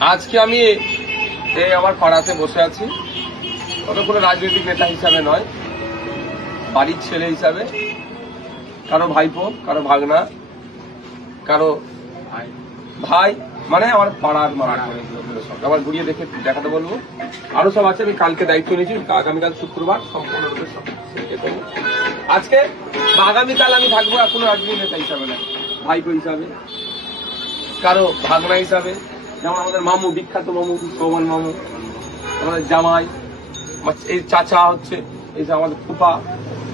আজকে আমি এই আমার পাড়াতে বসে আছি, তবে কোনো রাজনৈতিক নেতা হিসাবে নয়, বাড়ির ছেলে হিসাবে, কারো ভাইপো, কারো ভাগনা, কারো ভাই, মানে আমার পাড়ার আমার ঘুরিয়ে দেখাতে বলবো। আরো সব আছে, আমি কালকে দায়িত্ব নিয়েছি, আগামীকাল শুক্রবার সম্পূর্ণরূপে আজকে বা আগামীকাল আমি থাকবো কোনো রাজনৈতিক নেতা হিসাবে না, ভাইপো হিসাবে, কারো ভাগনা হিসাবে, যেমন আমাদের মামু, বিখ্যাত মামু সৌমান মামু, আমাদের জামাই, এই চাচা হচ্ছে, এই যে আমাদের ফুপা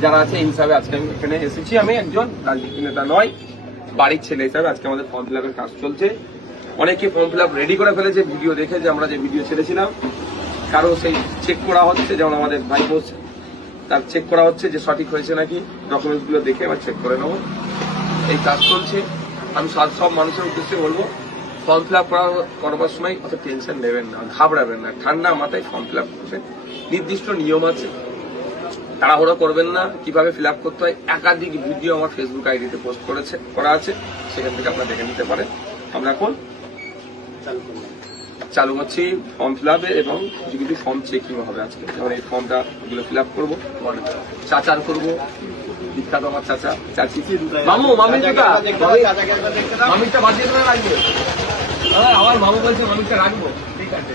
যারা আছে, এই হিসাবে আজকে আমি এখানে এসেছি। আমি একজন রাজনীতি নেতা নয়, বাড়ির ছেলে হিসাবে। আজকে আমাদের ফর্ম ফিল আপের কাজ চলছে, অনেকে ফর্ম ফিল আপ রেডি করে ফেলেছে ভিডিও দেখে, যে আমরা যে ভিডিও ছেড়েছিলাম, কারো সেই চেক করা হচ্ছে, যেমন আমাদের ভাই বোস, তার চেক করা হচ্ছে যে সঠিক হয়েছে নাকি, ডকুমেন্টস গুলো দেখে আবার চেক করে নেবো, এই কাজ চলছে। আমি সব মানুষের উদ্দেশ্যে বলবো, ফর্ম ফিল আপ করবার সময় অত টেনশন নেবেন না, ঘাবড়াবেন না, ঠান্ডা মাথায় ফর্ম ফিল আপ করবেন। নির্দিষ্ট নিয়ম আছে, তাড়াহুড়ো করবেন না। কিভাবে ফিল আপ করতে হয় একাধিক ভিডিও আমার ফেসবুক আইডিতে পোস্ট করা আছে, সেখান থেকে আপনারা দেখে নিতে পারেন। আমরা এখন চালু হচ্ছি ফর্ম ফিল আপে, এবং কিছু কিছু ফর্ম চেকিং হবে আজকে। যেমন এই ফর্মটা গুলো ফিল আপ করবো, চাচার করবো, বিখ্যাত আমার চাচা, চাচি, মামু, মামিটা বাদ দিয়ে রাখবে। আমার মামু বলছে মামিটা রাখবো, ঠিক আছে।